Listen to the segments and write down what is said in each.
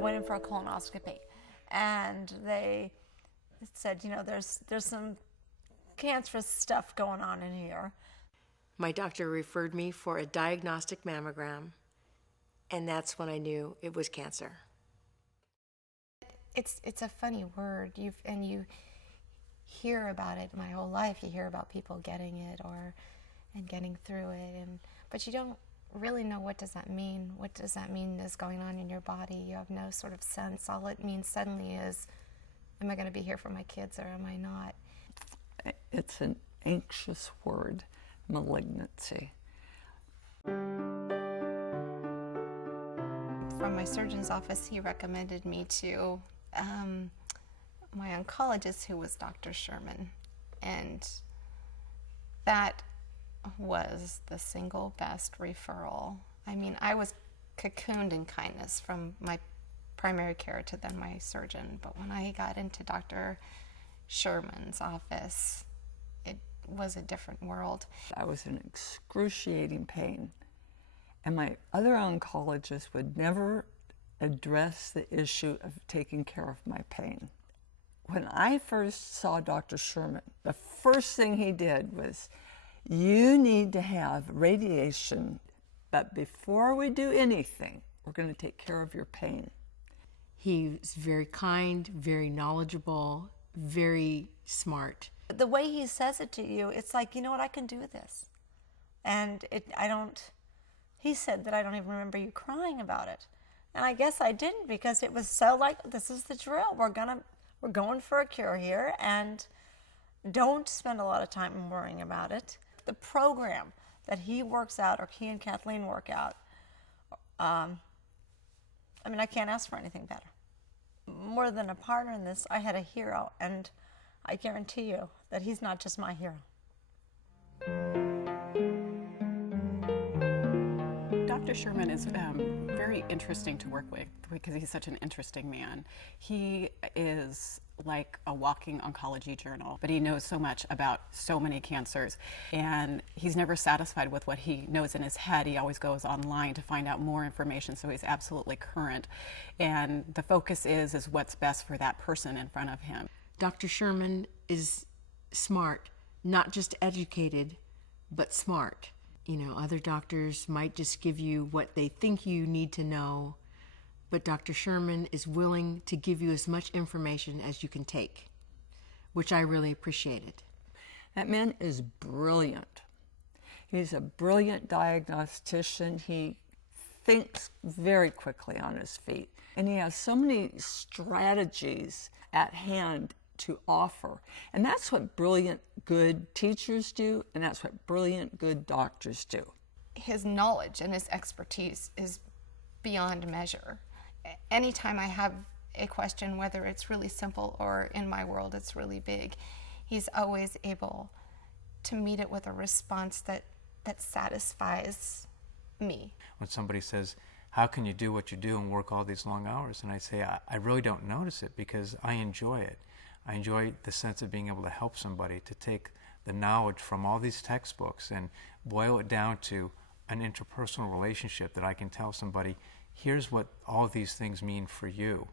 went in for a colonoscopy, and they said, there's some cancerous stuff going on in here. My doctor referred me for a diagnostic mammogram, and that's when I knew it was cancer. It's a funny word, you hear about it my whole life. You hear about people getting it and getting through it, but you don't really know what does that mean. What does that mean is going on in your body? You have no sort of sense. All it means suddenly is, am I going to be here for my kids or am I not? It's an anxious word, malignancy. From my surgeon's office, he recommended me to my oncologist, who was Dr. Sherman, and that was the single best referral. I mean, I was cocooned in kindness from my primary care to then my surgeon, but when I got into Dr. Sherman's office, it was a different world. I was in excruciating pain, and my other oncologist would never address the issue of taking care of my pain. When I first saw Dr. Sherman, the first thing he did was, you need to have radiation, but before we do anything, we're going to take care of your pain. He's very kind, very knowledgeable, very smart. The way he says it to you, it's like, you know what, I can do this. And he said that I don't even remember you crying about it. And I guess I didn't, because it was so like, this is the drill. We're going for a cure here, and don't spend a lot of time worrying about it. The program that he works out, or he and Kathleen work out, I mean, I can't ask for anything better. More than a partner in this, I had a hero, and I guarantee you that he's not just my hero. Dr. Sherman is very interesting to work with because he's such an interesting man. He is like a walking oncology journal, but he knows so much about so many cancers, and he's never satisfied with what he knows in his head. He always goes online to find out more information, so he's absolutely current. And the focus is what's best for that person in front of him. Dr. Sherman is smart, not just educated, but smart. Other doctors might just give you what they think you need to know, but Dr. Sherman is willing to give you as much information as you can take, which I really appreciated. That man is brilliant. He's a brilliant diagnostician. He thinks very quickly on his feet, and he has so many strategies at hand to offer. And that's what brilliant, good teachers do, and that's what brilliant, good doctors do. His knowledge and his expertise is beyond measure. Anytime I have a question, whether it's really simple or in my world it's really big, he's always able to meet it with a response that satisfies me. When somebody says, how can you do what you do and work all these long hours? And I say, I really don't notice it because I enjoy it. I enjoy the sense of being able to help somebody, to take the knowledge from all these textbooks and boil it down to an interpersonal relationship that I can tell somebody, here's what all of these things mean for you.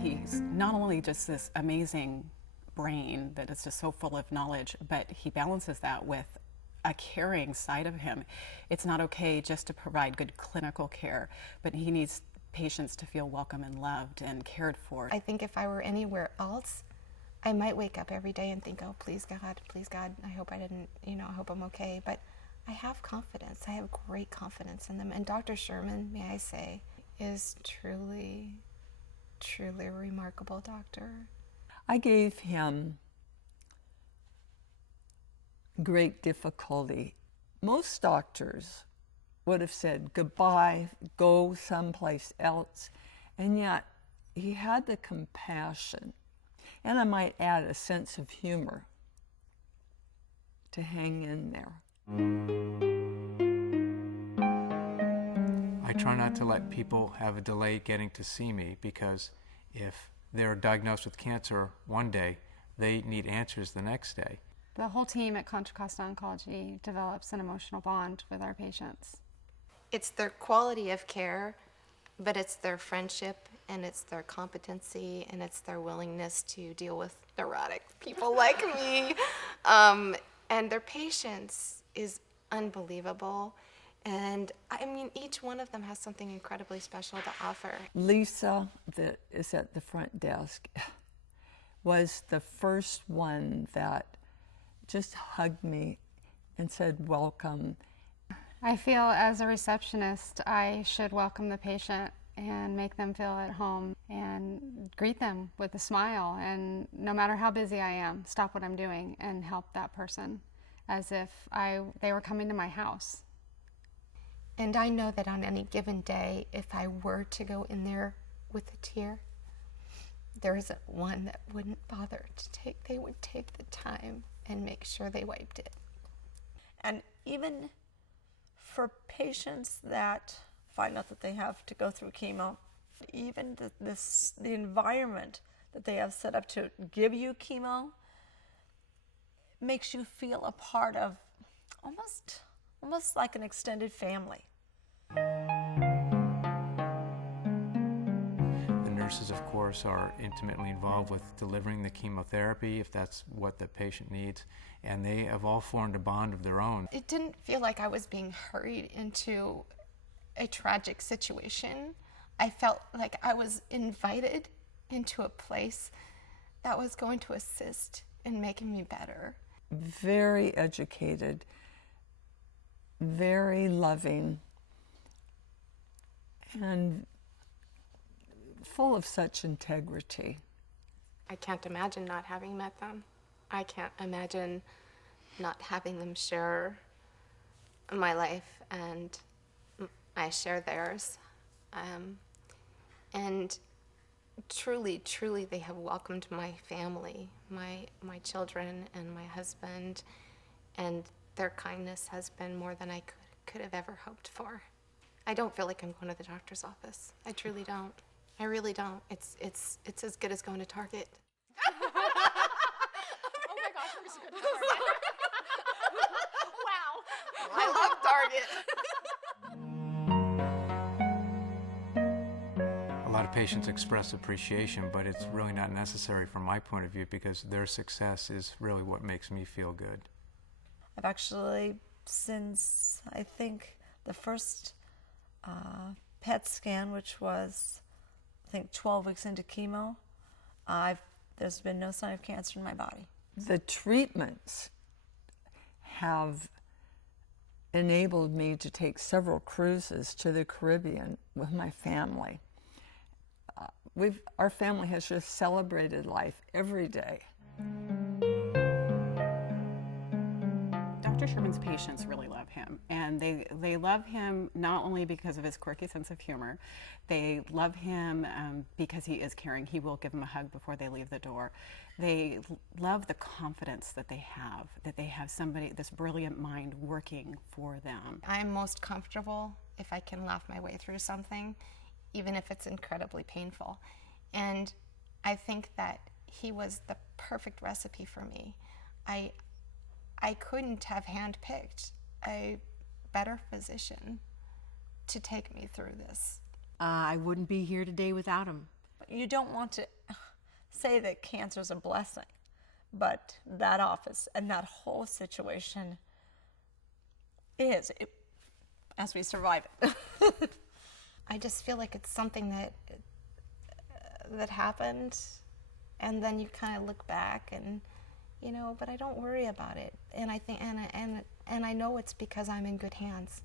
He's not only just this amazing brain that is just so full of knowledge, but he balances that with a caring side of him. It's not okay just to provide good clinical care, but he needs patients to feel welcome and loved and cared for. I think if I were anywhere else, I might wake up every day and think, oh, please God, I hope I didn't, I hope I'm okay. But I have confidence. I have great confidence in them. And Dr. Sherman, may I say, is truly, truly a remarkable doctor. I gave him great difficulty. Most doctors would have said goodbye, go someplace else, and yet he had the compassion, and I might add a sense of humor to hang in there. I try not to let people have a delay getting to see me, because if they're diagnosed with cancer one day, they need answers the next day. The whole team at Contra Costa Oncology develops an emotional bond with our patients. It's their quality of care, but it's their friendship, and it's their competency, and it's their willingness to deal with neurotic people like me. And their patience is unbelievable. And I mean, each one of them has something incredibly special to offer. Lisa, that is at the front desk, was the first one that just hugged me and said, welcome. I feel as a receptionist, I should welcome the patient and make them feel at home and greet them with a smile, and no matter how busy I am, stop what I'm doing and help that person as if they were coming to my house. And I know that on any given day, if I were to go in there with a tear, there isn't one that wouldn't bother to they would take the time and make sure they wiped it. And even for patients that find out that they have to go through chemo, even the environment that they have set up to give you chemo makes you feel a part of almost like an extended family. The nurses, of course, are intimately involved with delivering the chemotherapy, if that's what the patient needs, and they have all formed a bond of their own. It didn't feel like I was being hurried into a tragic situation. I felt like I was invited into a place that was going to assist in making me better. Very educated, very loving, and full of such integrity. I can't imagine not having met them. I can't imagine not having them share my life, and I share theirs. And truly, truly, they have welcomed my family, my children and my husband, and their kindness has been more than I could have ever hoped for. I don't feel like I'm going to the doctor's office. I truly don't. I really don't. It's as good as going to Target. Oh my gosh, we're just going to Target. Wow. I love Target. A lot of patients express appreciation, but it's really not necessary from my point of view, because their success is really what makes me feel good. I've actually, since I think the first PET scan, which was I think 12 weeks into chemo, there's been no sign of cancer in my body. The treatments have enabled me to take several cruises to the Caribbean with my family. Our family has just celebrated life every day. Dr. Sherman's patients really love him, and they love him not only because of his quirky sense of humor. They love him because he is caring. He will give them a hug before they leave the door. They love the confidence that they have somebody, this brilliant mind working for them. I'm most comfortable if I can laugh my way through something, even if it's incredibly painful. And I think that he was the perfect recipe for me. I couldn't have handpicked a better physician to take me through this. I wouldn't be here today without him. You don't want to say that cancer is a blessing, but that office and that whole situation is, as we survive it. I just feel like it's something that happened, and then you kind of look back and, but I don't worry about it. And I think, and I know it's because I'm in good hands.